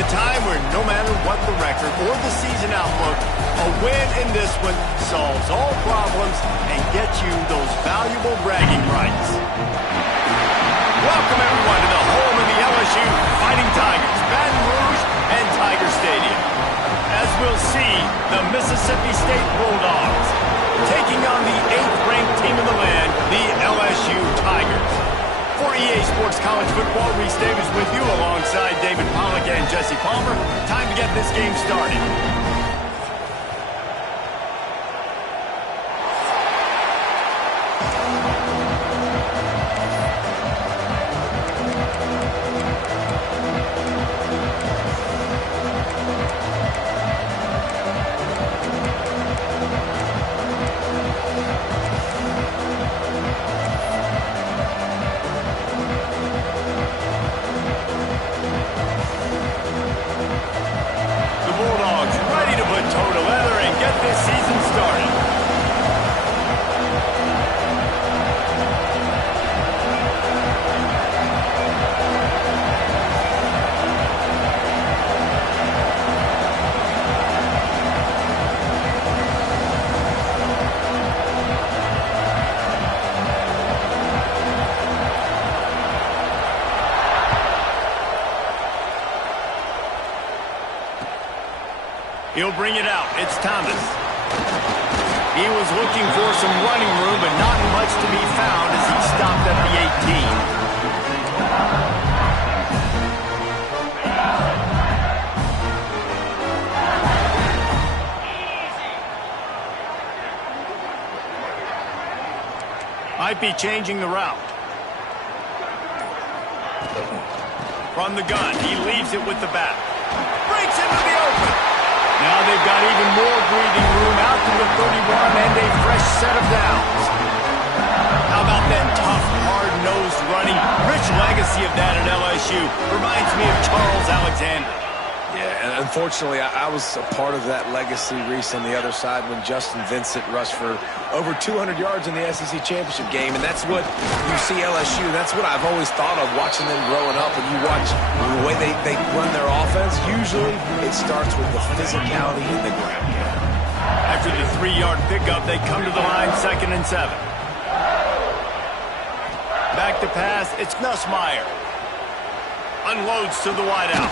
A time where no matter what the record or the season outlook, a win in this one solves all problems and gets you those valuable bragging rights. Welcome, everyone, to the home of the LSU Fighting Tigers, Baton Rouge and Tiger Stadium. As we'll see, the Mississippi State Bulldogs taking on the 8th-ranked team in the land, the LSU Tigers. For EA Sports College Football, Reese Davis with you alongside David Pollack and Jesse Palmer. Time to get this game started. He'll bring it out. It's Thomas. He was looking for some running room, but not much to be found as he stopped at the 18. Might be changing the route. From the gun, he leaves it with the back. Breaks into the open. Now they've got even more breathing room out to the 31 and a fresh set of downs. How about that tough, hard-nosed running? Rich legacy of that at LSU. Reminds me of Charles Alexander. Yeah, and unfortunately, I was a part of that legacy, Reese, on the other side when Justin Vincent rushed for over 200 yards in the SEC championship game, and that's what you see LSU. That's what I've always thought of watching them growing up. And you watch the way they run their offense, usually it starts with the physicality in the ground game. After the 3-yard pickup, they come to the line, 2nd and 7. Back to pass, it's Nussmeier. Unloads to the wideout.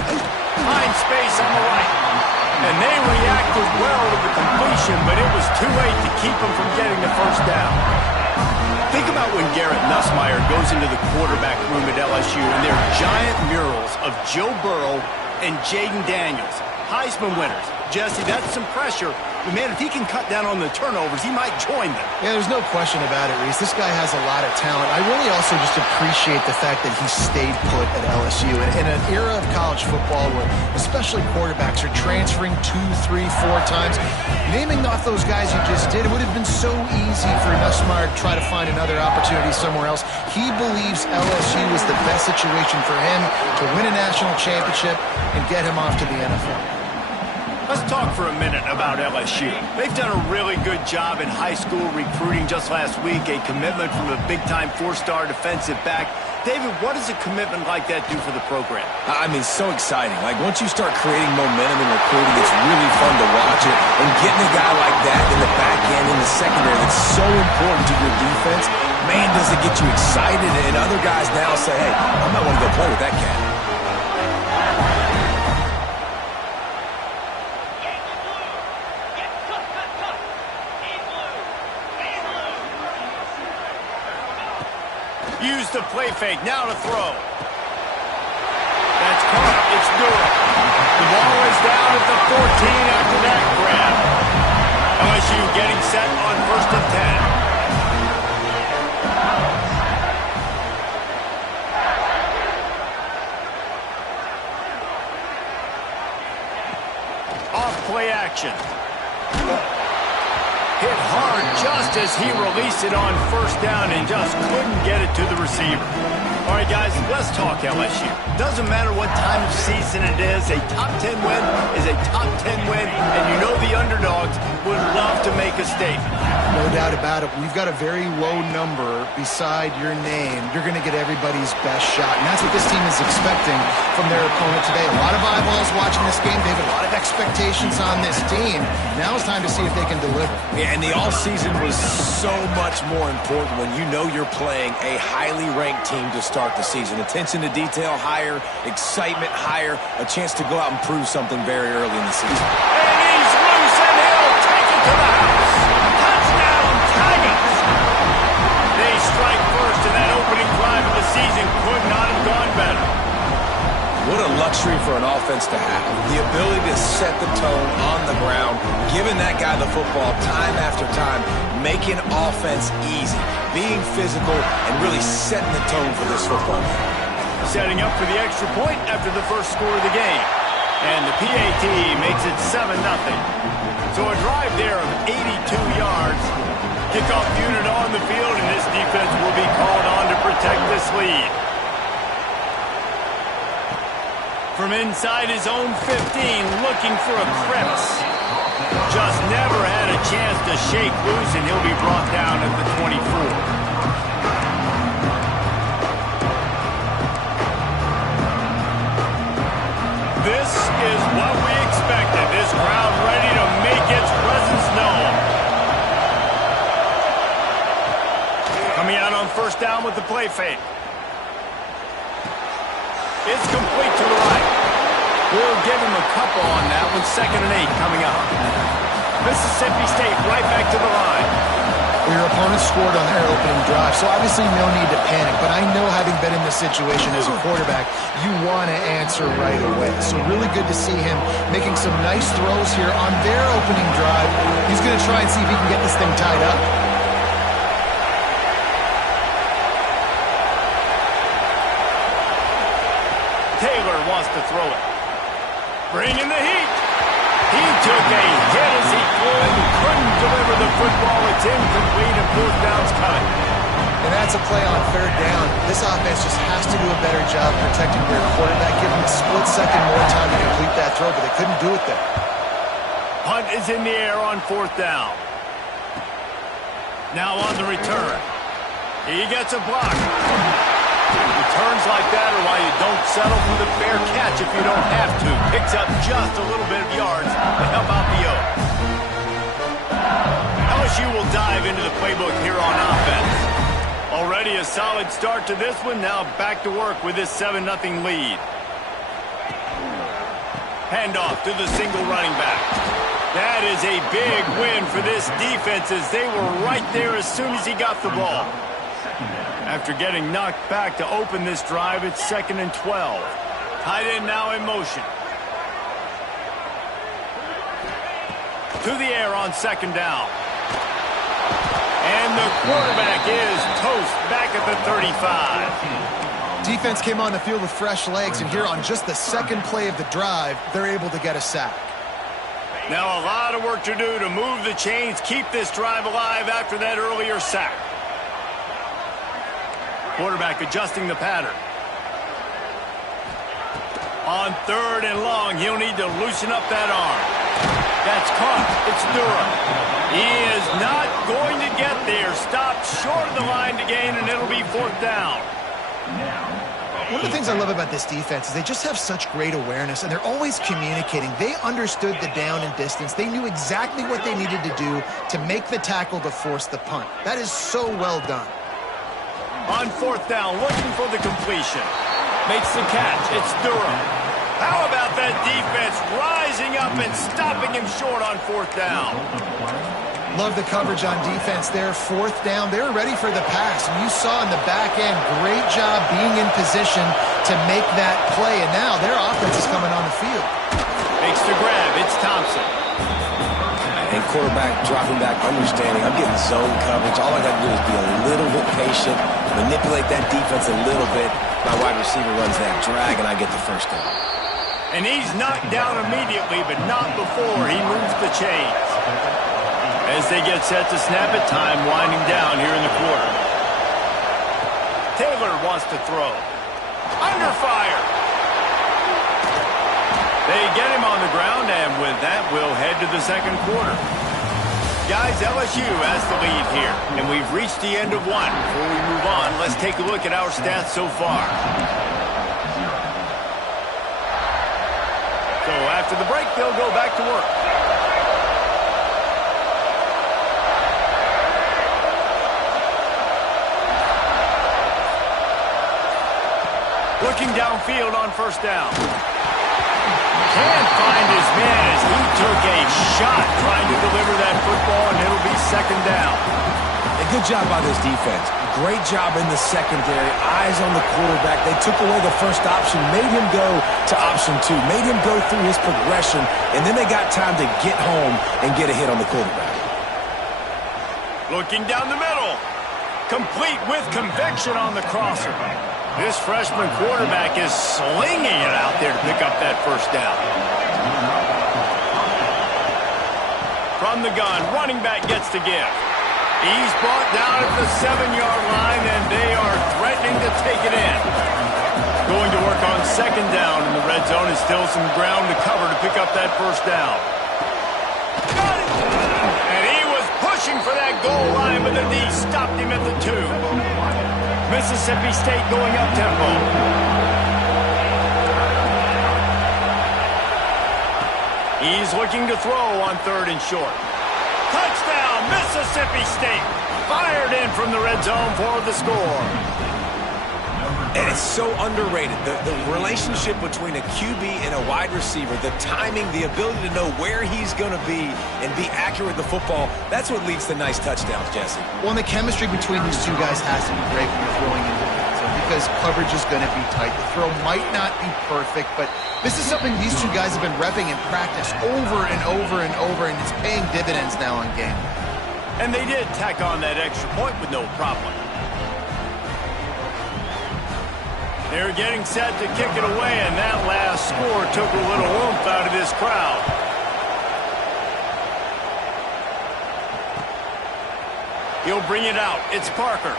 Finds space on the right. And they reacted well to the completion, but it was too late to keep them from getting the first down. Think about when Garrett Nussmeier goes into the quarterback room at LSU and there are giant murals of Joe Burrow and Jaden Daniels, Heisman winners. Jesse, that's some pressure. But, man, if he can cut down on the turnovers, he might join them. Yeah, there's no question about it, Reese. This guy has a lot of talent. I really also just appreciate the fact that he stayed put at LSU. In an era of college football where especially quarterbacks are transferring 2, 3, 4 times, naming off those guys you just did, it would have been so easy for Nussmeier to try to find another opportunity somewhere else. He believes LSU is the best situation for him to win a national championship and get him off to the NFL. Let's talk for a minute about LSU. They've done a really good job in high school recruiting. Just last week, a commitment from a big-time 4-star defensive back. David, what does a commitment like that do for the program? I mean, so exciting. Like, once you start creating momentum in recruiting, it's really fun to watch it. And getting a guy like that in the back end, in the secondary, that's so important to your defense, man, does it get you excited. And other guys now say, hey, I might want to go play with that cat. Use the play fake, now to throw. That's caught, it's good. The ball is down at the 14 after that grab. LSU getting set on 1st and 10. Off play action. Hit hard just as he released it on 1st down and just couldn't get it to the receiver. All right, guys, let's talk LSU. Doesn't matter what time of season it is, a top 10 win is a top 10 win, and you know the underdogs would love to make a statement. No doubt about it. We've got a very low number beside your name. You're going to get everybody's best shot, and that's what this team is expecting from their opponent today. A lot of eyeballs watching this game. They have a lot of expectations on this team. Now it's time to see if they can deliver. Yeah, and the all-season was so much more important when you know you're playing a highly ranked team to start the season. Attention to detail higher, excitement higher, a chance to go out and prove something very early in the season. And he's loose, and he'll take it to the house. Touchdown, Tigers! They strike first, and that opening drive of the season could not have gone better. What a luxury for an offense to have. The ability to set the tone on the ground, giving that guy the football time after time, making offense easy, being physical, and really setting the tone for this football game. Setting up for the extra point after the first score of the game. And the PAT makes it 7-0. So a drive there of 82 yards. Kickoff unit on the field, and this defense will be called on to protect this lead. From inside his own 15, looking for a crevice. Just never had a chance to shake loose, and he'll be brought down at the 24. This is what we expected. This crowd ready to make its presence known. Coming out on first down with the play fake. It's complete to the right. We'll give him a couple on that one. 2nd and 8 coming up. Mississippi State right back to the line. Well, your opponent scored on their opening drive, so obviously no need to panic. But I know, having been in this situation as a quarterback, you want to answer right away. So really good to see him making some nice throws here on their opening drive. He's going to try and see if he can get this thing tied up. Taylor wants to throw it. Bringing the heat. He took a hit as he flew and couldn't deliver the football. It's incomplete, and 4th down's coming. And that's a play on 3rd down. This offense just has to do a better job protecting their quarterback, give him a split second more time to complete that throw, but they couldn't do it there. Punt is in the air on 4th down. Now on the return. He gets a block. Returns like that are why you don't settle for the fair catch if you don't have to. Picks up just a little bit of yards to help out the Oaks. LSU will dive into the playbook here on offense. Already a solid start to this one. Now back to work with this 7-0 lead. Handoff to the single running back. That is a big win for this defense, as they were right there as soon as he got the ball. After getting knocked back to open this drive, it's 2nd and 12. Tight end now in motion. To the air on 2nd down. And the quarterback is toast back at the 35. Defense came on the field with fresh legs, and here on just the 2nd play of the drive, they're able to get a sack. Now a lot of work to do to move the chains, keep this drive alive after that earlier sack. Quarterback adjusting the pattern. On 3rd and long, he'll need to loosen up that arm. That's caught. It's Durham. He is not going to get there. Stopped short of the line to gain, and it'll be 4th down. One of the things I love about this defense is they just have such great awareness, and they're always communicating. They understood the down and distance. They knew exactly what they needed to do to make the tackle to force the punt. That is so well done. On 4th down, looking for the completion. Makes the catch. It's Durham. How about that defense rising up and stopping him short on 4th down? Love the coverage on defense there. 4th down, they were ready for the pass. And you saw in the back end, great job being in position to make that play. And now their offense is coming on the field. Makes the grab. It's Thompson. And quarterback dropping back, understanding I'm getting zone coverage. All I got to do is be a little bit patient, manipulate that defense a little bit. My wide receiver runs that drag, and I get the 1st down. And he's knocked down immediately, but not before he moves the chains. As they get set to snap it, time winding down here in the quarter. Taylor wants to throw. Under fire. They get him on the ground, and with that, we'll head to the second quarter. Guys, LSU has the lead here, and we've reached the end of one. Before we move on, let's take a look at our stats so far. So after the break, they'll go back to work. Looking downfield on first down. Can't find his man as he took a shot trying to deliver that football, and it'll be second down. A good job by this defense. Great job in the secondary. Eyes on the quarterback. They took away the first option, made him go to option 2, made him go through his progression, and then they got time to get home and get a hit on the quarterback. Looking down the middle. Complete with conviction on the crosser. This freshman quarterback is slinging it out there to pick up that first down. From the gun, running back gets to give. He's brought down at the 7-yard line, and they are threatening to take it in. Going to work on second down in the red zone is still some ground to cover to pick up that first down. Got it! And he was pushing for that goal line, but the D stopped him at the 2. Mississippi State going up tempo. He's looking to throw on third and short. Touchdown, Mississippi State. Fired in from the red zone for the score. And it's so underrated. The relationship between a QB and a wide receiver, the timing, the ability to know where he's going to be and be accurate with the football, that's what leads to nice touchdowns, Jesse. Well, and the chemistry between these two guys has to be great when you're throwing into the end zone because coverage is going to be tight. The throw might not be perfect, but this is something these two guys have been repping in practice over and over and over, and it's paying dividends now in game. And they did tack on that extra point with no problem. They're getting set to kick it away, and that last score took a little oomph out of this crowd. He'll bring it out. It's Parker.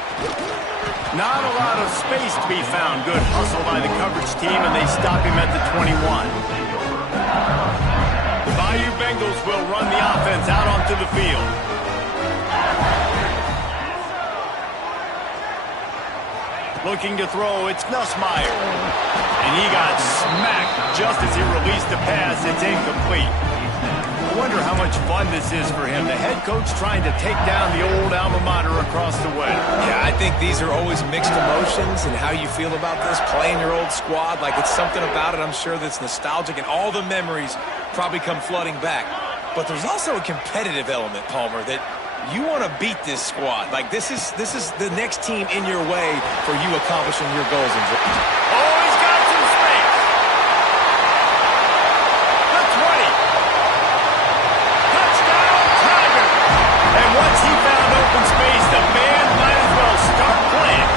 Not a lot of space to be found. Good hustle by the coverage team, and they stop him at the 21. The Bayou Bengals will run the offense out onto the field. Looking to throw, it's Nussmeier. And he got smacked just as he released the pass. It's incomplete. I wonder how much fun this is for him. The head coach trying to take down the old alma mater across the way. Yeah, I think these are always mixed emotions and how you feel about this, playing your old squad. Like, it's something about it, I'm sure, that's nostalgic, and all the memories probably come flooding back. But there's also a competitive element, Palmer, that you want to beat this squad. Like, this is the next team in your way for you accomplishing your goals. Oh, he's got some space. The 20. Touchdown, Tiger. And once he found open space, the band might as well start playing.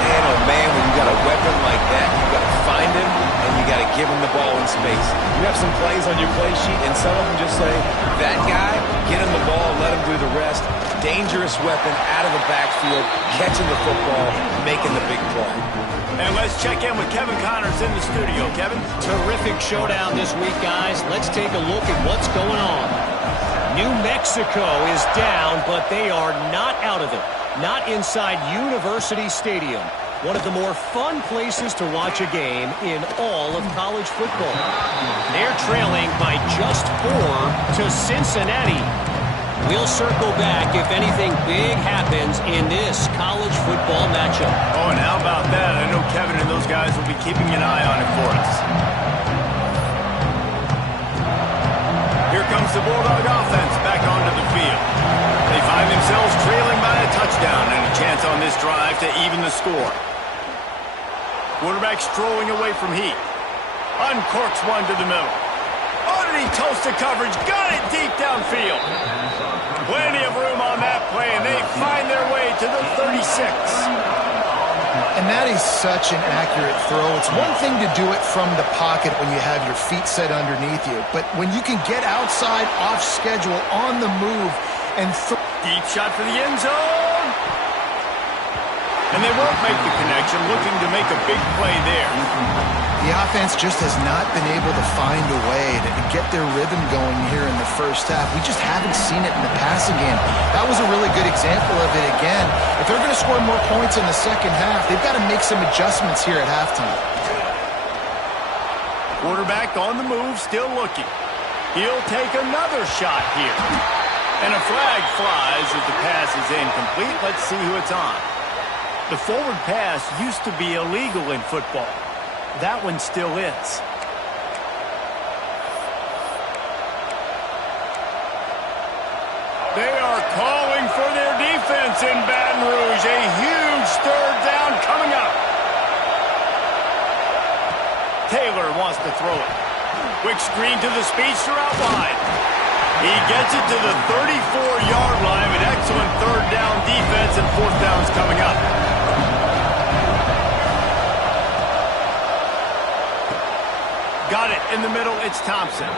Man, oh man, when you got a weapon like that, you got to find him and you got to give him the ball in space. You have some plays on your play sheet, and some of them just say, that guy, get him the ball, let him do the rest. Dangerous weapon out of the backfield, catching the football, making the big play. And let's check in with Kevin Connors in the studio. Kevin? Terrific showdown this week, guys. Let's take a look at what's going on. New Mexico is down, but they are not out of it. Not inside University Stadium. One of the more fun places to watch a game in all of college football. They're trailing by just 4 to Cincinnati. We'll circle back if anything big happens in this college football matchup. Oh, and how about that? I know Kevin and those guys will be keeping an eye on it for us. Here comes the Bulldog offense back onto the field. They find themselves trailing by a touchdown and a chance on this drive to even the score. Quarterback strolling away from heat. Uncorks one to the middle. Underneath toasted coverage. Got it deep downfield. Plenty of room on that play, and they find their way to the 36. And that is such an accurate throw. It's one thing to do it from the pocket when you have your feet set underneath you, but when you can get outside, off schedule, on the move, and deep shot for the end zone. And they won't make the connection, looking to make a big play there. The offense just has not been able to find a way to get their rhythm going here in the first half. We just haven't seen it in the passing game. That was a really good example of it again. If they're going to score more points in the second half, they've got to make some adjustments here at halftime. Quarterback on the move, still looking. He'll take another shot here. And a flag flies as the pass is incomplete. Let's see who it's on. The forward pass used to be illegal in football. That one still is. They are calling for their defense in Baton Rouge. A huge third down coming up. Taylor wants to throw it. Quick screen to the speedster out wide. He gets it to the 34-yard line. An excellent third down defense, and fourth down's coming up. Got it in the middle, it's Thompson.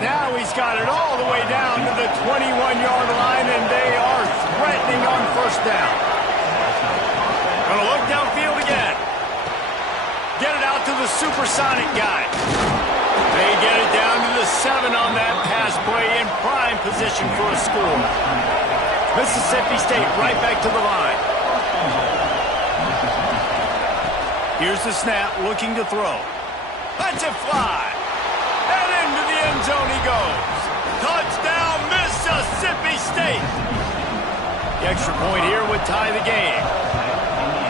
Now he's got it all the way down to the 21-yard line, and they are threatening on first down. Gonna look downfield again. Get it out to the supersonic guy. They get it down to the 7 on that pass play, in prime position for a score. Mississippi State right back to the line. Here's the snap, looking to throw. Lets it fly. And into the end zone he goes. Touchdown, Mississippi State. The extra point here would tie the game.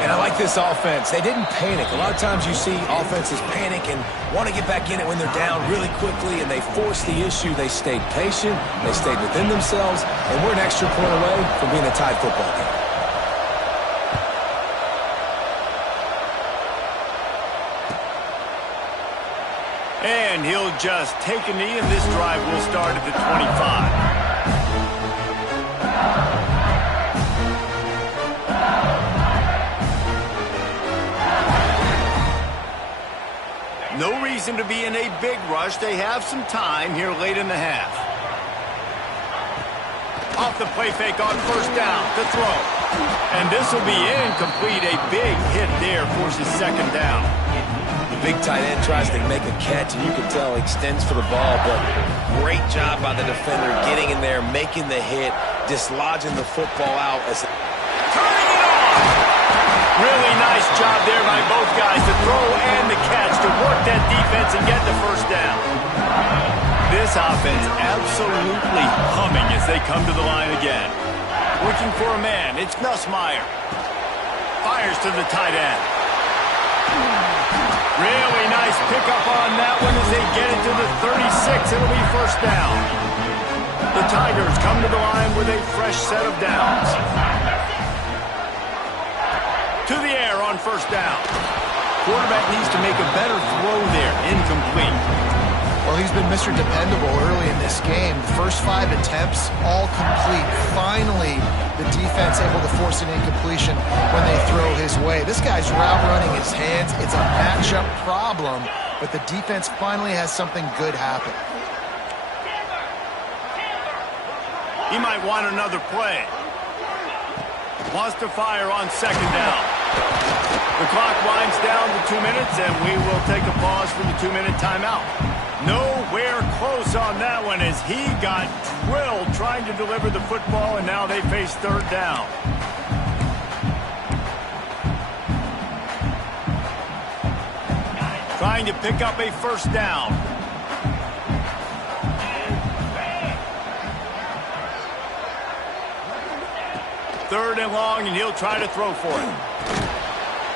And I like this offense. They didn't panic. A lot of times you see offenses panic and want to get back in it when they're down really quickly, and they force the issue. They stayed patient. They stayed within themselves, and we're an extra point away from being a tied football game. And he'll just take a knee, and this drive will start at the 25. No reason to be in a big rush. They have some time here late in the half. Off the play fake on first down to throw. And this will be incomplete. A big hit there forces second down. The big tight end tries to make a catch, and you can tell he extends for the ball, but great job by the defender getting in there, making the hit, dislodging the football out. Turning it on! Really nice job there by both guys to throw and the catch to work that defense and get the first down. This offense absolutely humming as they come to the line again. Looking for a man, it's Nussmeier. Fires to the tight end. Really nice pickup on that one as they get it to the 36. It'll be first down. The Tigers come to the line with a fresh set of downs. To the air on first down. Quarterback needs to make a better throw there. Incomplete. Well, he's been Mr. Dependable early in this game. The first 5 attempts, all complete. Finally, the defense able to force an incompletion when they throw his way. This guy's route running his hands. It's a matchup problem, but the defense finally has something good happen. He might want another play. Wants to fire on second down. The clock winds down to 2 minutes, and we will take a pause for the 2-minute timeout. Nowhere close on that one as he got drilled trying to deliver the football, and now they face third down. Trying to pick up a first down. Third and long, and he'll try to throw for it.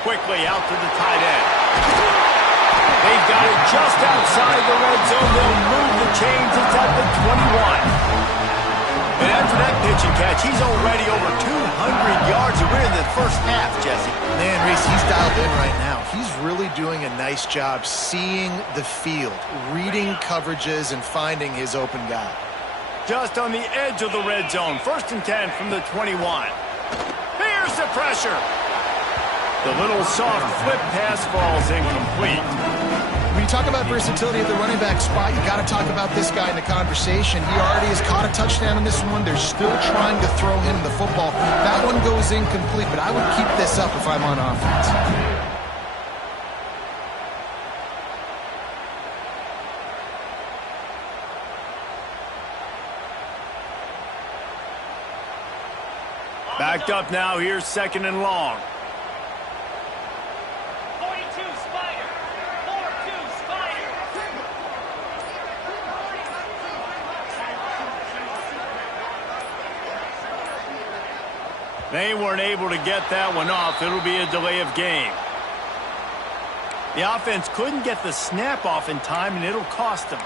Quickly out to the tight end. They've got it just outside the red zone. They'll move the chains. It's at the 21. And after that pitch and catch, he's already over 200 yards. And we're in the first half, Jesse. Man, Reese, he's dialed in right now. He's really doing a nice job seeing the field, reading coverages, and finding his open guy. Just on the edge of the red zone. First and 10 from the 21. Here's the pressure. The little soft flip pass falls incomplete. We've talk about versatility at the running back spot, you got to talk about this guy in the conversation. He already has caught a touchdown in this one. They're still trying to throw him the football. That one goes incomplete, but I would keep this up if I'm on offense. Backed up now. Here's 2nd and long. 42 Spider. 4-2 Spider. They weren't able to get that one off. It'll be a delay of game. The offense couldn't get the snap off in time, and it'll cost them.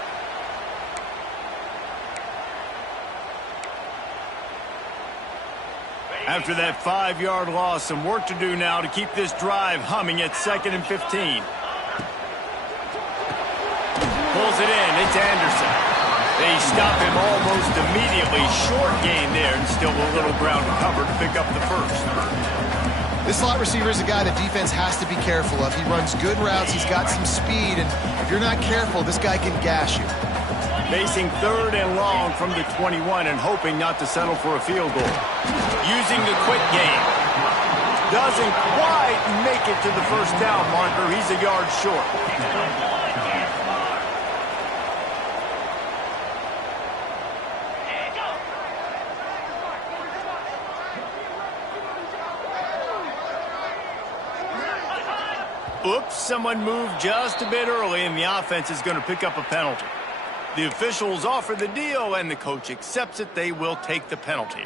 After that 5-yard loss, some work to do now to keep this drive humming at 2nd and 15. Pulls it in. It's Anderson. They stop him almost immediately. Short gain there, and still a little ground to cover to pick up the first. This slot receiver is a guy the defense has to be careful of. He runs good routes. He's got some speed, and if you're not careful, this guy can gash you. Facing 3rd and long from the 21 and hoping not to settle for a field goal. Using the quick game. Doesn't quite make it to the first down marker. He's a yard short. Oops, someone moved just a bit early, and the offense is going to pick up a penalty. The officials offer the deal, and the coach accepts it. They will take the penalty.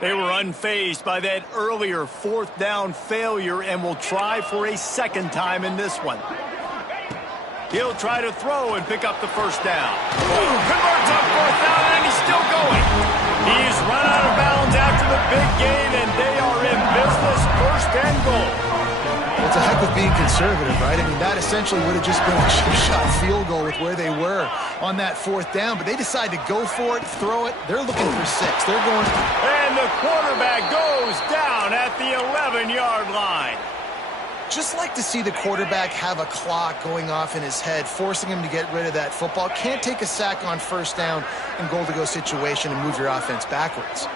They were unfazed by that earlier 4th down failure and will try for a 2nd time in this one. He'll try to throw and pick up the first down. Converts on 4th down, and he's still going. He's run out of bounds after the big gain, and they are in business. 1st and goal. It's a heck of being conservative, right? I mean, that essentially would have just been a shot field goal with where they were on that 4th down, but they decide to go for it, throw it. They're looking for 6. They're going. And the quarterback goes down at the 11-yard line. Just like to see the quarterback have a clock going off in his head, forcing him to get rid of that football. Can't take a sack on 1st down in goal-to-go situation and move your offense backwards.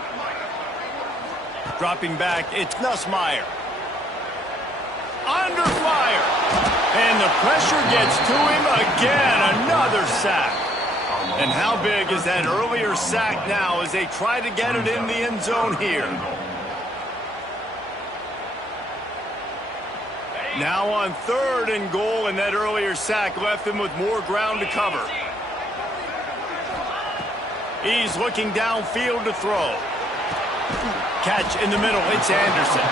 Dropping back, it's Nussmeier. Under fire. And the pressure gets to him again. Another sack. And how big is that earlier sack now as they try to get it in the end zone here? Now on 3rd and goal, and that earlier sack left them with more ground to cover. He's looking downfield to throw. Catch in the middle. It's Anderson.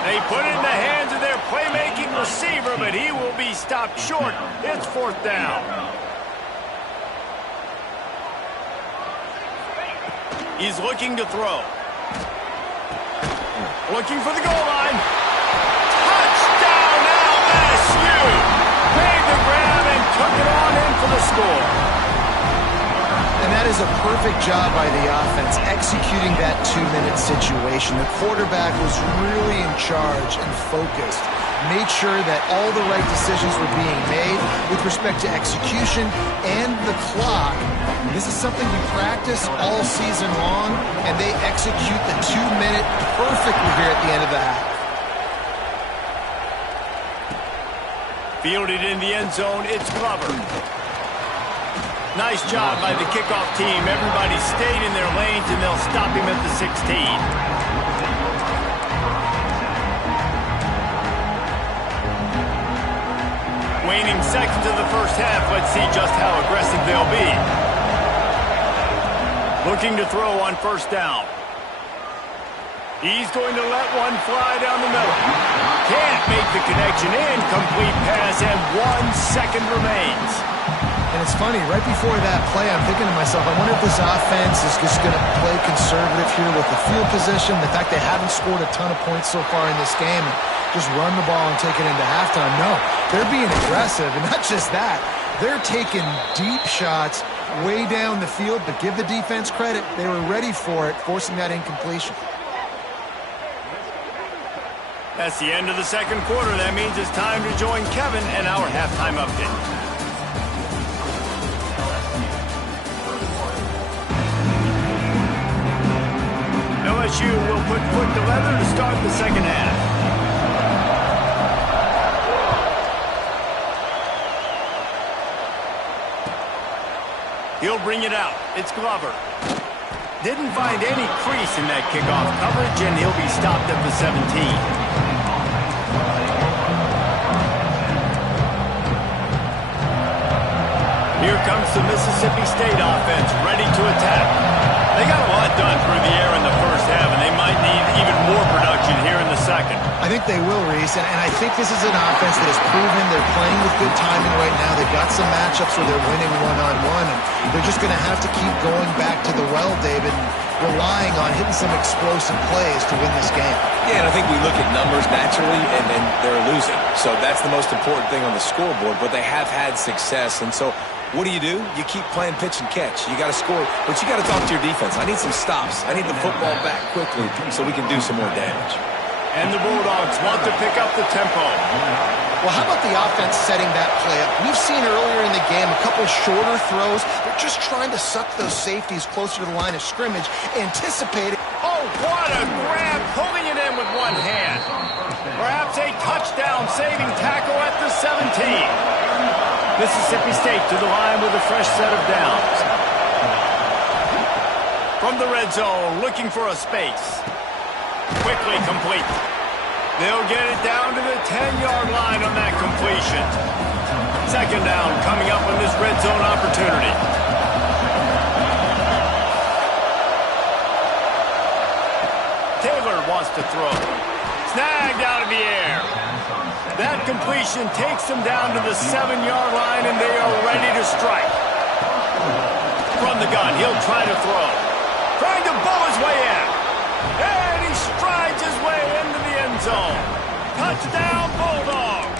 They put it in the hands of their playmaking receiver, but he will be stopped short. It's 4th down. He's looking to throw. Looking for the goal line. Touchdown LSU! Made the grab and took it on in for the score. And that is a perfect job by the offense, executing that 2-minute situation. The quarterback was really in charge and focused. Made sure that all the right decisions were being made with respect to execution and the clock. This is something we practice all season long, and they execute the 2-minute perfectly here at the end of the half. Fielded in the end zone, it's Glover. Nice job by the kickoff team. Everybody stayed in their lanes, and they'll stop him at the 16. Waning seconds of the first half. Let's see just how aggressive they'll be. Looking to throw on 1st down. He's going to let one fly down the middle. Can't make the connection. Incomplete pass, and 1 second remains. And it's funny, right before that play, I'm thinking to myself, I wonder if this offense is just going to play conservative here with the field position, the fact they haven't scored a ton of points so far in this game, and just run the ball and take it into halftime. No, they're being aggressive, and not just that. They're taking deep shots way down the field, but give the defense credit. They were ready for it, forcing that incompletion. That's the end of the second quarter. That means it's time to join Kevin and our halftime update. LSU will put foot to leather to start the second half. He'll bring it out. It's Glover. Didn't find any crease in that kickoff coverage, and he'll be stopped at the 17. Here comes the Mississippi State offense, ready to attack. They got a lot done through the air in the first half, and they might need even more production here in the second. I think they will, Reese, and I think this is an offense that has proven they're playing with good timing right now. They've got some matchups where they're winning one-on-one, and they're just going to have to keep going back to the well, David, and relying on hitting some explosive plays to win this game. Yeah, and I think we look at numbers naturally, and they're losing. So that's the most important thing on the scoreboard, but they have had success, and so what do? You keep playing pitch and catch. You got to score, but you got to talk to your defense. I need some stops. I need the football back quickly so we can do some more damage. And the Bulldogs want to pick up the tempo. Well, how about the offense setting that play up? We've seen earlier in the game a couple shorter throws. They're just trying to suck those safeties closer to the line of scrimmage, anticipating. Oh, what a grab, pulling it in with one hand. Perhaps a touchdown-saving tackle at the 17. Mississippi State to the line with a fresh set of downs. From the red zone, looking for a space. Quickly complete. They'll get it down to the 10-yard line on that completion. Second down coming up on this red zone opportunity. Taylor wants to throw. Snagged out of the air. That completion takes them down to the 7-yard line, and they are ready to strike. From the gun, he'll try to throw. Trying to bowl his way in. And he strides his way into the end zone. Touchdown, Bulldogs.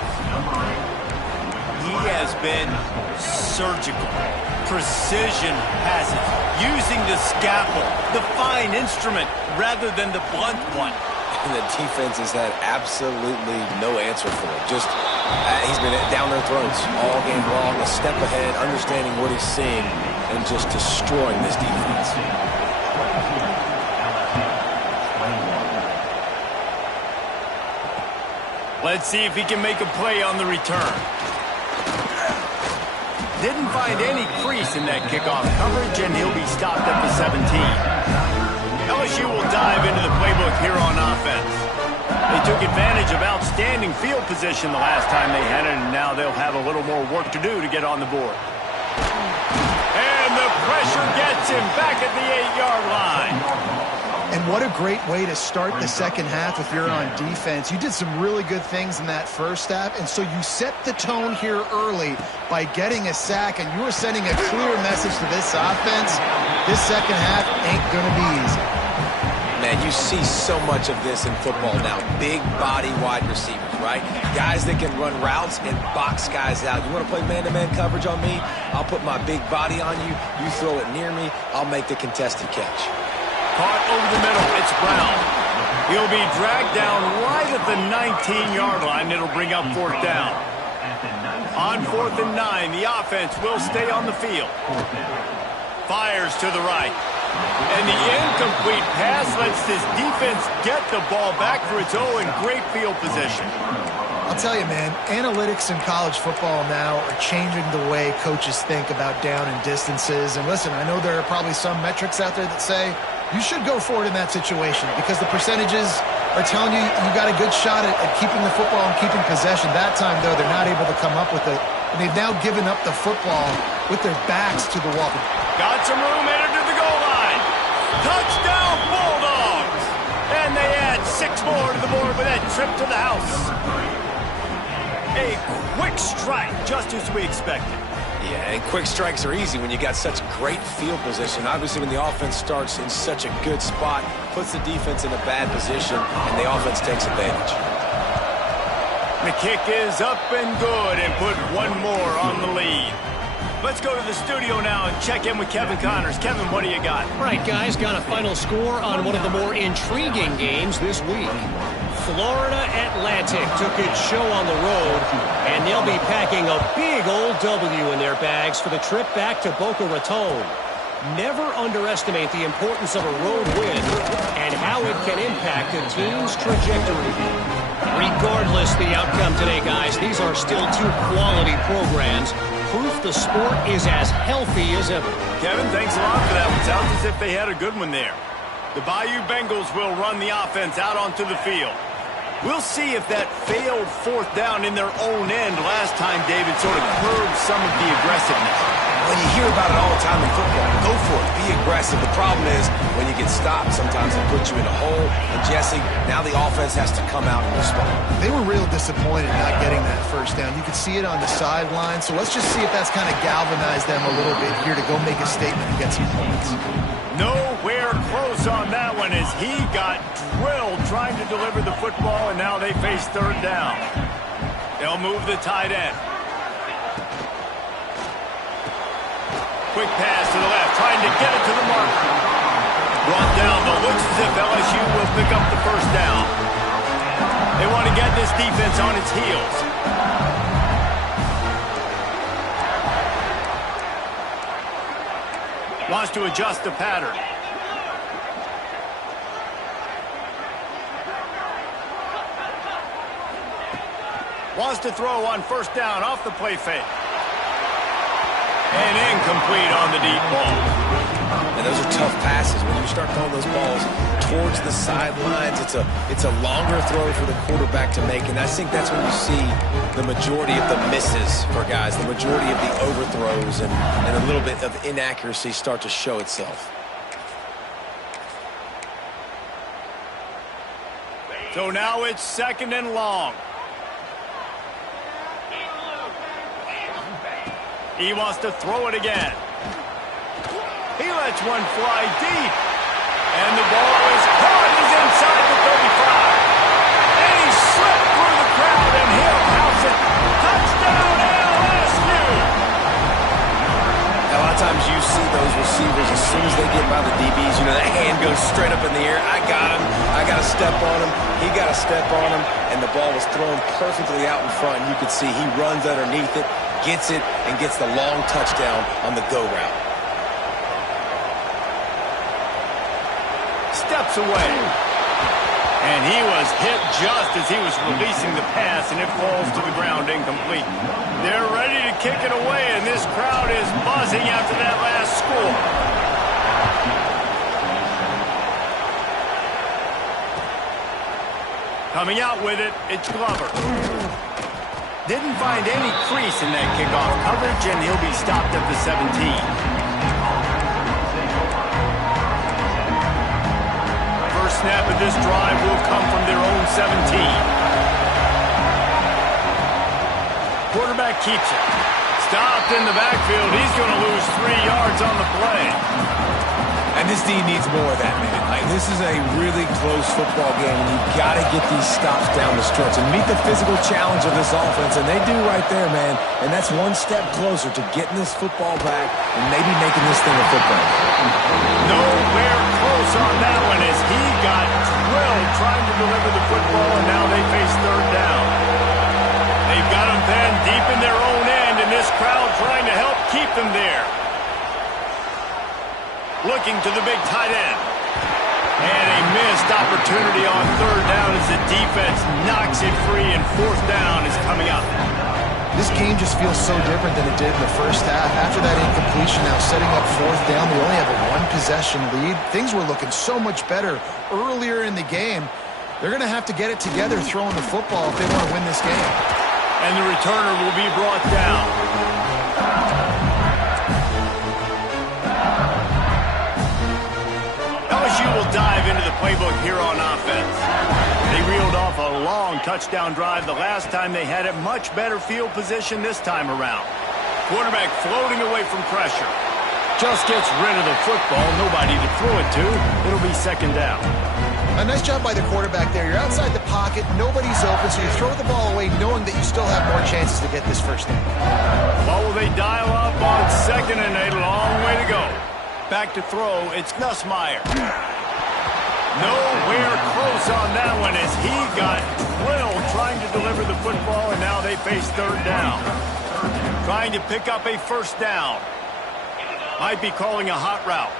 He has been surgical. Precision passes. Using the scalpel, the fine instrument, rather than the blunt one. And the defense has had absolutely no answer for it. Just, he's been down their throats all game long, a step ahead, understanding what he's seeing, and just destroying this defense. Let's see if he can make a play on the return. Didn't find any crease in that kickoff coverage, and he'll be stopped at the 17. LSU will dive into the playbook here on offense. They took advantage of outstanding field position the last time they had it, and now they'll have a little more work to do to get on the board. And the pressure gets him back at the 8-yard line. And what a great way to start the second half if you're on defense. You did some really good things in that first half, and so you set the tone here early by getting a sack, and you were sending a clear message to this offense. This second half ain't going to be easy. Man, you see so much of this in football now. Big body wide receivers, right? Guys that can run routes and box guys out. You want to play man-to-man coverage on me? I'll put my big body on you. You throw it near me, I'll make the contested catch. Caught over the middle, it's Brown. He'll be dragged down right at the 19-yard line. It'll bring up fourth down. On 4th and 9, the offense will stay on the field. Fires to the right. And the incomplete pass lets this defense get the ball back for its own great field position. I'll tell you, man, analytics in college football now are changing the way coaches think about down and distances. And listen, I know there are probably some metrics out there that say you should go for it in that situation because the percentages are telling you you got a good shot at keeping the football and keeping possession. That time, though, they're not able to come up with it. And they've now given up the football with their backs to the wall. Got some room, headed to the goal line. Touchdown, Bulldogs! And they add 6 more to the board with that trip to the house. A quick strike, just as we expected. Yeah, and quick strikes are easy when you got such great field position. Obviously, when the offense starts in such a good spot, puts the defense in a bad position, and the offense takes advantage. The kick is up and good, and put one more on the lead. Let's go to the studio now and check in with Kevin Connors. Kevin, what do you got? All right, guys, got a final score on one of the more intriguing games this week. Florida Atlantic took its show on the road, and they'll be packing a big old W in their bags for the trip back to Boca Raton. Never underestimate the importance of a road win and how it can impact a team's trajectory. Regardless the outcome today, guys, these are still two quality programs. Proof the sport is as healthy as ever. Kevin, thanks a lot for that one. Sounds as if they had a good one there. The Bayou Bengals will run the offense out onto the field. We'll see if that failed fourth down in their own end last time, David, sort of curbed some of the aggressiveness. When you hear about it all the time in football, go for it. Be aggressive. The problem is when you get stopped, sometimes it puts you in a hole. And, Jesse, now the offense has to come out and respond. They were real disappointed not getting that first down. You could see it on the sideline. So let's just see if that's kind of galvanized them a little bit here to go make a statement and get some points. Nowhere close on that one as he got drilled trying to deliver the football, and now they face third down. They'll move the tight end. Quick pass to the left, trying to get it to the mark. Brought down, but looks as if LSU will pick up the first down. They want to get this defense on its heels. Wants to adjust the pattern. Wants to throw on first down off the play fake. And incomplete on the deep ball. And those are tough passes. When you start throwing those balls towards the sidelines, it's a longer throw for the quarterback to make. And I think that's when you see the majority of the misses for guys, the majority of the overthrows and a little bit of inaccuracy start to show itself. So now it's second and long. He wants to throw it again. He lets one fly deep. And the ball is caught. He's inside the 35. And he slipped through the crowd, and he'll house it. Touchdown, LSU! A lot of times you see those receivers, as soon as they get by the DBs, you know, that hand goes straight up in the air. I got him. I got to step on him. He got to step on him. And the ball was thrown perfectly out in front. And you could see he runs underneath it, gets it, and gets the long touchdown on the go route. Steps away. And he was hit just as he was releasing the pass, and it falls to the ground incomplete. They're ready to kick it away, and this crowd is buzzing after that last score. Coming out with it, it's Glover. Didn't find any crease in that kickoff coverage, and he'll be stopped at the 17. First snap of this drive will come from their own 17. Quarterback keeps it. Stopped in the backfield. He's going to lose 3 yards on the play. And this D needs more of that, man. Like, this is a really close football game, and you've got to get these stops down the stretch and meet the physical challenge of this offense, and they do right there, man. And that's one step closer to getting this football back and maybe making this thing a football. Nowhere close on that one as he got drilled trying to deliver the football, and now they face third down. They've got them then deep in their own end, and this crowd trying to help keep them there. Looking to the big tight end. And a missed opportunity on third down as the defense knocks it free, and fourth down is coming up. This game just feels so different than it did in the first half. After that incompletion, now setting up fourth down, they only have a one-possession lead. Things were looking so much better earlier in the game. They're going to have to get it together throwing the football if they want to win this game. And the returner will be brought down. LSU will dive into the playbook here on offense. They reeled off a long touchdown drive the last time they had it. Much better field position this time around. Quarterback floating away from pressure. Just gets rid of the football. Nobody to throw it to. It'll be second down. A nice job by the quarterback there. You're outside the pocket. Nobody's open, so you throw the ball away knowing that you still have more chances to get this first down. Well, will they dial up on second and a long way to go? Back to throw, it's Nussmeier. Nowhere close on that one as he got drilled trying to deliver the football, and now they face third down. Trying to pick up a first down. Might be calling a hot route.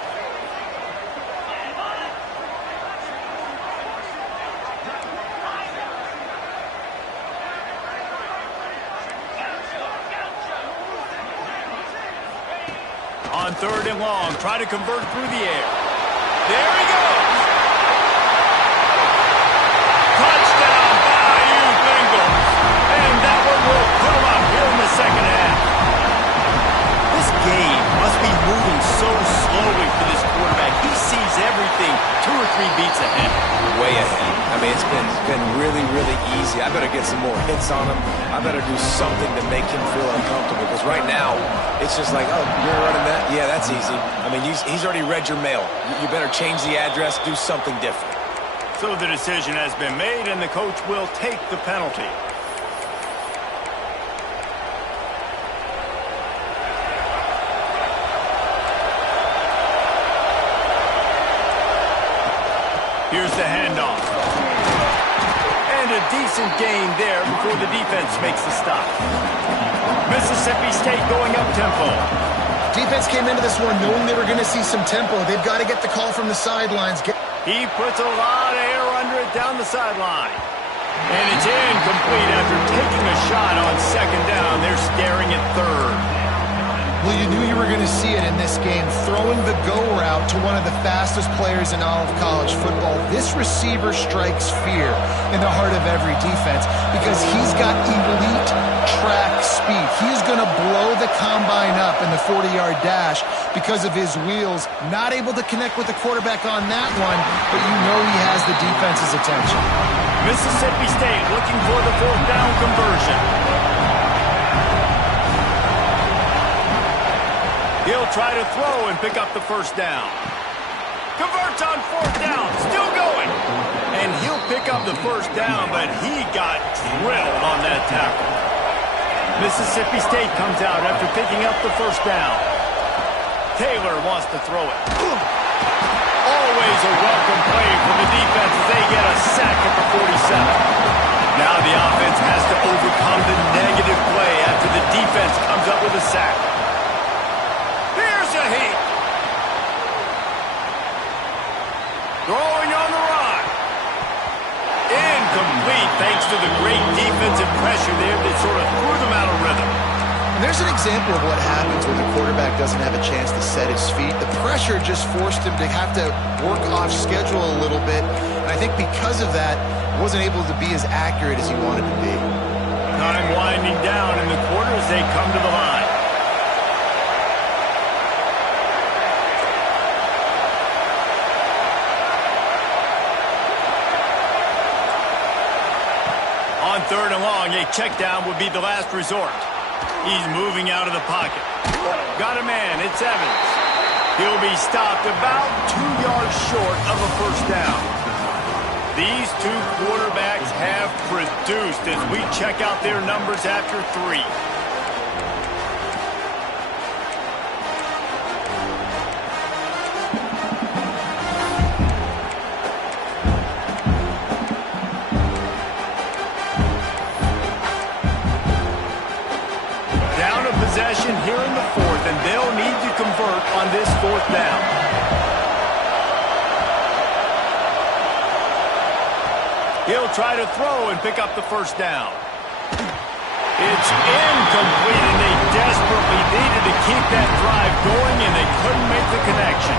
On third and long, try to convert through the air. There he goes. Touchdown, Bayou Bengals. And that one will put them up here in the second half. This game must be moving so slowly for this quarterback. He sees everything 2 or 3 beats ahead. Way ahead. I mean, it's been really, really easy. I better get some more hits on him. I better do something to make him feel uncomfortable, because right now, it's just like, oh, you're running that? Yeah, that's easy. I mean, he's already read your mail. You better change the address, do something different. So the decision has been made, and the coach will take the penalty. Here's the handoff. And a decent gain there before the defense makes the stop. Mississippi State going up tempo. Defense came into this one knowing they were going to see some tempo. They've got to get the call from the sidelines. He puts a lot of air under it down the sideline. And it's incomplete after taking a shot on second down. They're staring at third. Well, you knew you were going to see it in this game, throwing the go route to one of the fastest players in all of college football. This receiver strikes fear in the heart of every defense because he's got elite track speed. He's going to blow the combine up in the 40-yard dash because of his wheels. Not able to connect with the quarterback on that one, but you know he has the defense's attention. Mississippi State looking for the fourth down conversion. He'll try to throw and pick up the first down. Converts on fourth down, still going. And he'll pick up the first down, but he got drilled on that tackle. Mississippi State comes out after picking up the first down. Taylor wants to throw it. Always a welcome play for the defense as they get a sack at the 47. Now the offense has to overcome the negative play after the defense comes up with a sack. Throwing on the run. Incomplete thanks to the great defensive pressure there that sort of threw them out of rhythm. And there's an example of what happens when the quarterback doesn't have a chance to set his feet. The pressure just forced him to have to work off schedule a little bit. And I think because of that, wasn't able to be as accurate as he wanted to be. Time winding down in the quarter as they come to the line. On third and long, a check down would be the last resort. He's moving out of the pocket. Got a man, it's Evans. He'll be stopped about 2 yards short of a first down. These two quarterbacks have produced as we check out their numbers after 3. Possession here in the fourth, and they'll need to convert on this fourth down. He'll try to throw and pick up the first down. It's incomplete, and they desperately needed to keep that drive going, and they couldn't make the connection.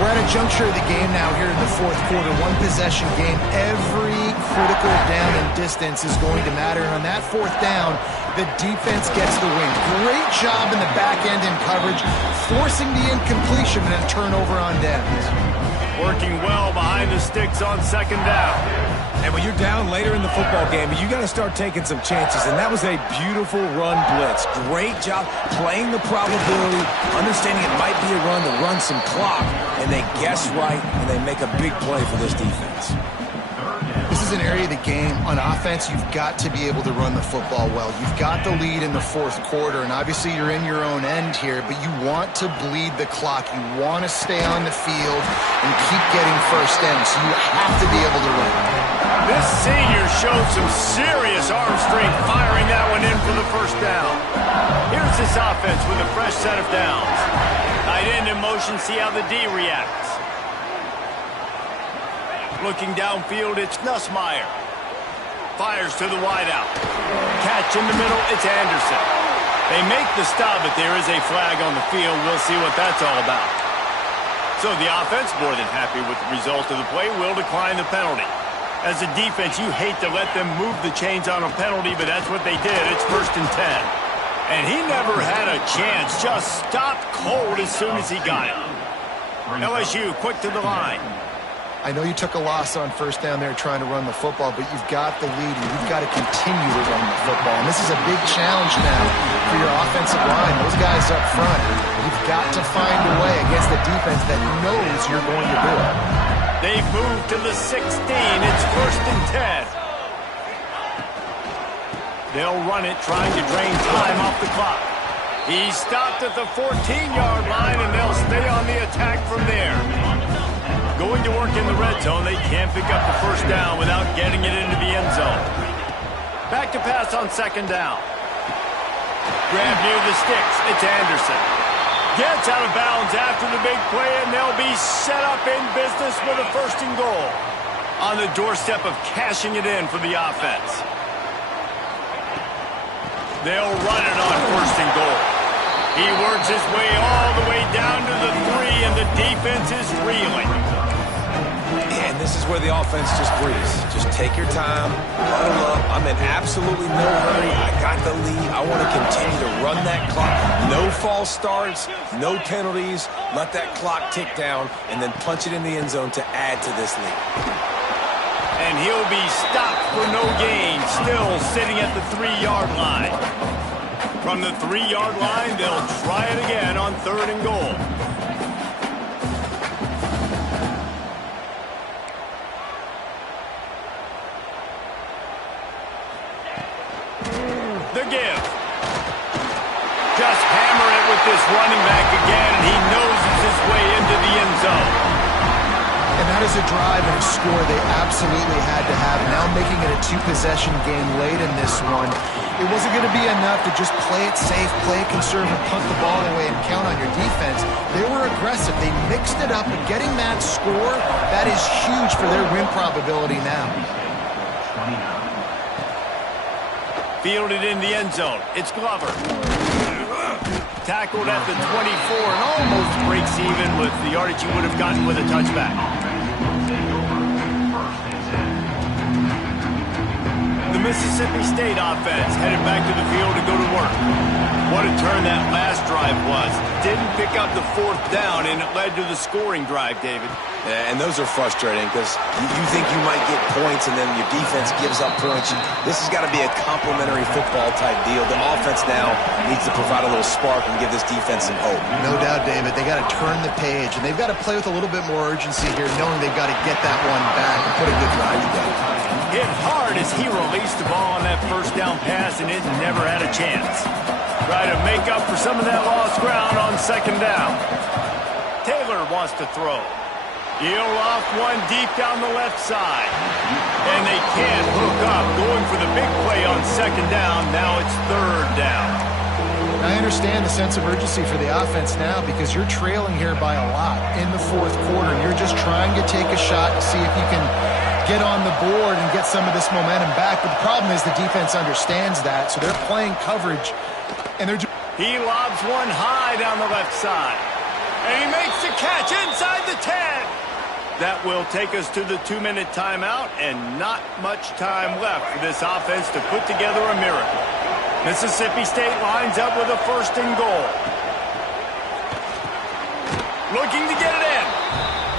We're at a juncture of the game now here in the fourth quarter. One possession game. Every critical down and distance is going to matter. And on that fourth down, the defense gets the win. Great job in the back end in coverage, forcing the incompletion and a turnover on downs. Working well behind the sticks on second down. And when you're down later in the football game, you got to start taking some chances. And that was a beautiful run blitz. Great job playing the probability, understanding it might be a run to run some clock. And they guess right, and they make a big play for this defense. This is is an area of the game, on offense, you've got to be able to run the football well. You've got the lead in the fourth quarter, and obviously you're in your own end here, but you want to bleed the clock. You want to stay on the field and keep getting first down, so you have to be able to run. This senior showed some serious arm strength firing that one in for the first down. Here's this offense with a fresh set of downs. Tight end in motion, see how the D reacts. Looking downfield, it's Nussmeier. Fires to the wideout. Catch in the middle, it's Anderson. They make the stop, but there is a flag on the field. We'll see what that's all about. So the offense, more than happy with the result of the play, will decline the penalty. As a defense, you hate to let them move the chains on a penalty, but that's what they did. It's 1st and 10. And he never had a chance. Just stopped cold as soon as he got it. LSU quick to the line. I know you took a loss on first down there trying to run the football, but you've got the lead, and you've got to continue to run the football. And this is a big challenge now for your offensive line. Those guys up front, you've got to find a way against the defense that knows you're going to do it. They move to the 16. It's 1st and 10. They'll run it, trying to drain time off the clock. He stopped at the 14-yard line, and they'll stay on the attack from there. Going to work in the red zone, they can't pick up the first down without getting it into the end zone. Back to pass on 2nd down. Grab near the sticks, it's Anderson. Gets out of bounds after the big play, and they'll be set up in business with a 1st and goal. On the doorstep of cashing it in for the offense. They'll run it on 1st and goal. He works his way all the way down to the 3, and the defense is reeling. And this is where the offense just breathes. Just take your time, huddle up. I'm in absolutely no hurry. I got the lead. I want to continue to run that clock. No false starts, no penalties. Let that clock tick down, and then punch it in the end zone to add to this lead. And he'll be stopped for no gain, still sitting at the 3-yard line. From the 3-yard line, they'll try it again on 3rd and goal. The give. Just hammer it with this running back again, and he noses his way into the end zone. And that is a drive and a score they absolutely had to have. Now making it a 2-possession game late in this one. It wasn't going to be enough to just play it safe, play it conservative, punt the ball away, and count on your defense. They were aggressive. They mixed it up, and getting that score, that is huge for their win probability now. Fielded in the end zone. It's Glover. Tackled at the 24 and almost breaks even with the yardage he would have gotten with a touchback. The Mississippi State offense headed back to the field to go to work. What a turn that last drive was. Didn't pick up the 4th down, and it led to the scoring drive, David. Yeah, and those are frustrating because you think you might get points and then your defense gives up points. This has got to be a complementary football type deal. The offense now needs to provide a little spark and give this defense some hope. No doubt, David. They got to turn the page, and they've got to play with a little bit more urgency here, knowing they've got to get that one back and put a good drive together. Hit hard as he released the ball on that 1st down pass, and it never had a chance. Try to make up for some of that lost ground on 2nd down. Taylor wants to throw. He'll off one deep down the left side. And they can't hook up. Going for the big play on 2nd down. Now it's 3rd down. I understand the sense of urgency for the offense now because you're trailing here by a lot in the 4th quarter. And you're just trying to take a shot to see if you can get on the board and get some of this momentum back. But the problem is the defense understands that, so they're playing coverage. And they're He lobs one high down the left side. And he makes the catch inside the 10. That will take us to the 2-minute timeout, and not much time left for this offense to put together a miracle. Mississippi State lines up with a 1st and goal. Looking to get it in.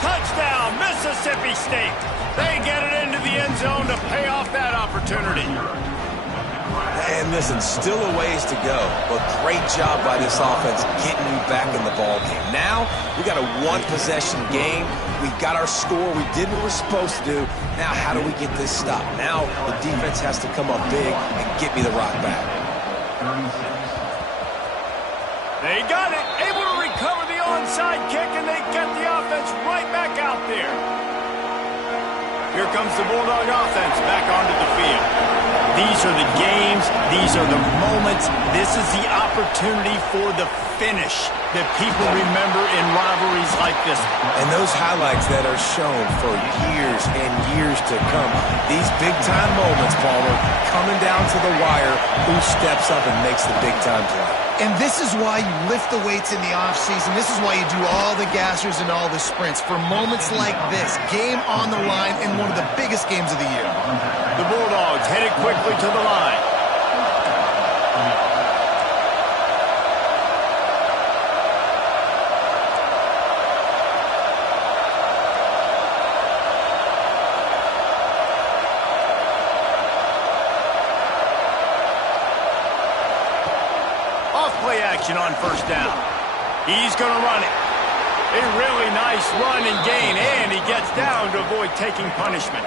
Touchdown, Mississippi State. They get it into the end zone to pay off that opportunity. And listen, still a ways to go, but great job by this offense getting you back in the ball game. Now, we got a one-possession game. We got our score. We did what we're supposed to do. Now, how do we get this stopped? Now, the defense has to come up big and get me the rock back. They got it. Able to recover the onside kick, and they get the offense right back out there. Here comes the Bulldog offense back onto the field. These are the games. These are the moments. This is the opportunity for the finish that people remember in rivalries like this one. And those highlights that are shown for years and years to come. These big-time moments, Palmer, coming down to the wire, who steps up and makes the big-time play. And this is why you lift the weights in the offseason. This is why you do all the gassers and all the sprints. For moments like this, game on the line in one of the biggest games of the year. The Bulldogs headed quickly to the line. Play action on first down. He's going to run it. A really nice run and gain, and he gets down to avoid taking punishment.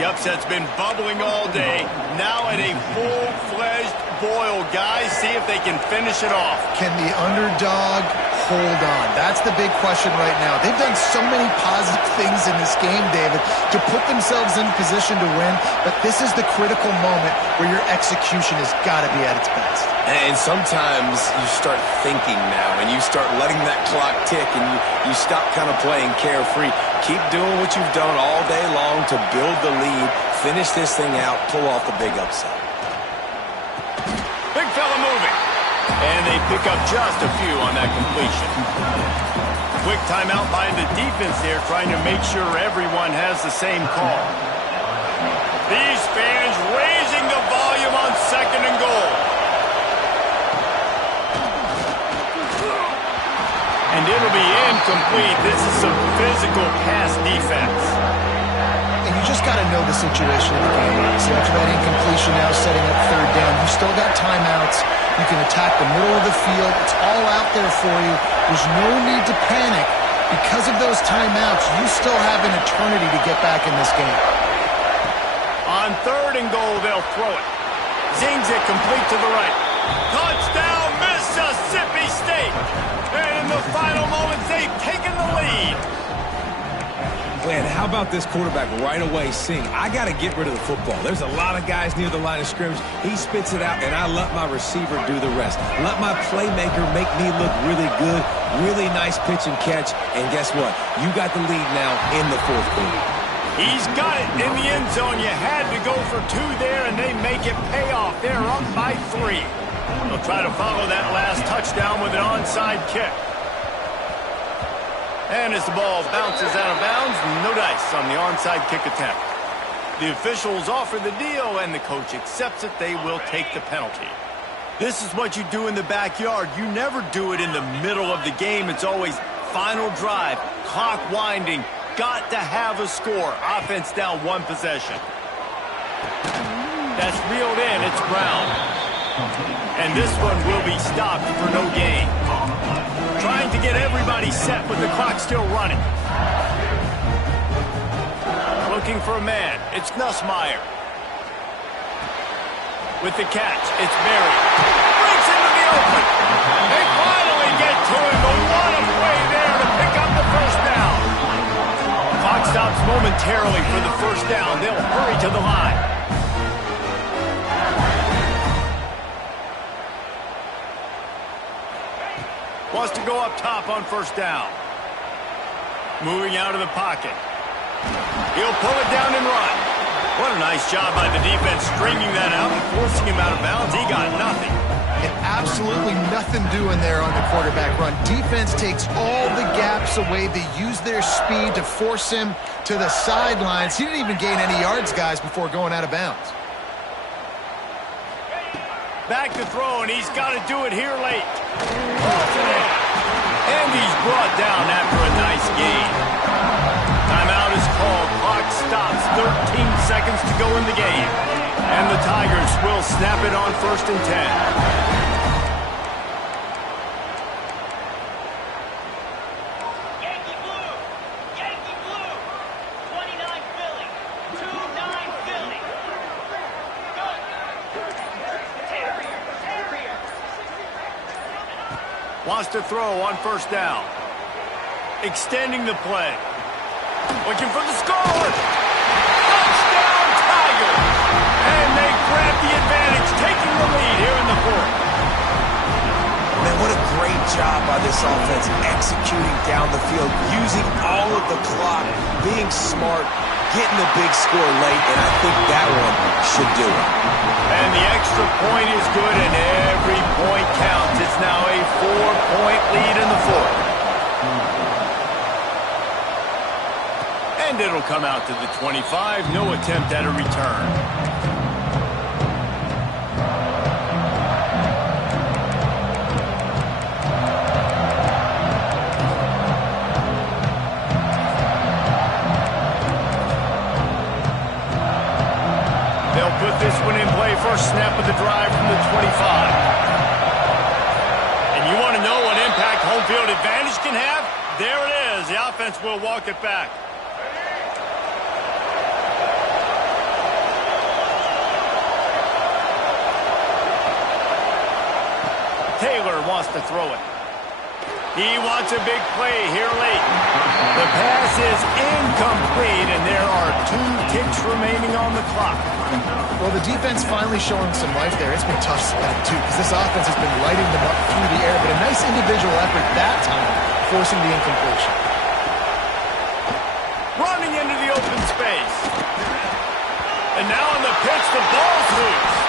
The upset's been bubbling all day. Now at a full-fledged boil, guys. See if they can finish it off. Can the underdog hold on? That's the big question right now. They've done so many positive things in this game, David, to put themselves in position to win, but this is the critical moment where your execution has got to be at its best. And sometimes you start thinking now, and you start letting that clock tick, and you stop kind of playing carefree. Keep doing what you've done all day long to build the lead, finish this thing out, pull off the big upset. Big fella moving. And they pick up just a few on that completion. Quick timeout by the defense there, trying to make sure everyone has the same call. These fans raising the volume on 2nd and goal. And it'll be incomplete. This is some physical pass defense. And you just got to know the situation of the game. So after that incompletion now setting up 3rd down, you still got timeouts. You can attack the middle of the field. It's all out there for you. There's no need to panic. Because of those timeouts, you still have an eternity to get back in this game. On 3rd and goal, they'll throw it. Zings it complete to the right. Touchdown, Mississippi State. And in the final moments, they've taken the lead. Man, how about this quarterback right away seeing, I got to get rid of the football. There's a lot of guys near the line of scrimmage. He spits it out, and I let my receiver do the rest. Let my playmaker make me look really good. Really nice pitch and catch. And guess what? You got the lead now in the 4th quarter. He's got it in the end zone. You had to go for 2 there, and they make it pay off. They're up by 3. They'll try to follow that last touchdown with an onside kick. And as the ball bounces out of bounds, no dice on the onside kick attempt. The officials offer the deal, and the coach accepts it. They will take the penalty. This is what you do in the backyard. You never do it in the middle of the game. It's always final drive, clock winding, got to have a score. Offense down 1 possession. That's reeled in. It's Brown. And this one will be stopped for no gain. Trying to get everybody set with the clock still running. Looking for a man. It's Nussmeier. With the catch, it's Berry. Breaks into the open. They finally get to him, but what a play there to pick up the 1st down. Clock stops momentarily for the 1st down. They'll hurry to the line. Wants to go up top on 1st down. Moving out of the pocket. He'll pull it down and run. What a nice job by the defense stringing that out and forcing him out of bounds. He got nothing. And absolutely nothing doing there on the quarterback run. Defense takes all the gaps away. They use their speed to force him to the sidelines. He didn't even gain any yards, guys, before going out of bounds. Back to throw, and he's got to do it here late. And he's brought down after a nice gain. Timeout is called. Clock stops. 13 seconds to go in the game. And the Tigers will snap it on 1st and 10. Wants to throw on 1st down. Extending the play. Looking for the score. Touchdown, Tigers. And they grab the advantage, taking the lead here in the 4th. Man, what a great job by this offense executing down the field, using all of the clock, being smart, getting the big score late, and I think that one should do it. And the extra point is good, and every point counts. It's now a 4-point lead in the 4th. And it'll come out to the 25. No attempt at a return. Put this one in play, first snap of the drive from the 25. And you want to know what impact home field advantage can have? There it is. The offense will walk it back. Taylor wants to throw it. He wants a big play here late. The pass is incomplete, and there are 2 ticks remaining on the clock. Well, the defense finally showing some life there. It's been tough sledding, too, because this offense has been lighting them up through the air, but a nice individual effort that time, forcing the incompletion. Running into the open space. And now on the pitch, the ball's loose.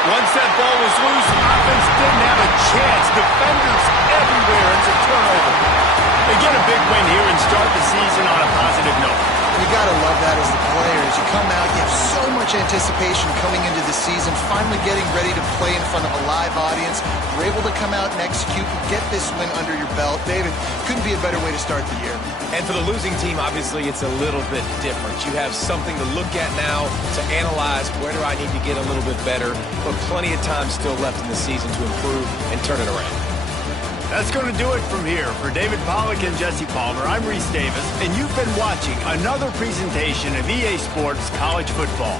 Once that ball was loose, offense didn't have a chance. Defenders everywhere. It's a turnover. They get a big win here and start the season on a positive note. You got to love that as the player. As you come out, you have so much anticipation coming into the season, finally getting ready to play in front of a live audience. You're able to come out and execute and get this win under your belt. David, couldn't be a better way to start the year. And for the losing team, obviously, it's a little bit different. You have something to look at now, to analyze where do I need to get a little bit better, but plenty of time still left in the season to improve and turn it around. That's going to do it from here. For David Pollack and Jesse Palmer, I'm Reese Davis, and you've been watching another presentation of EA Sports College Football.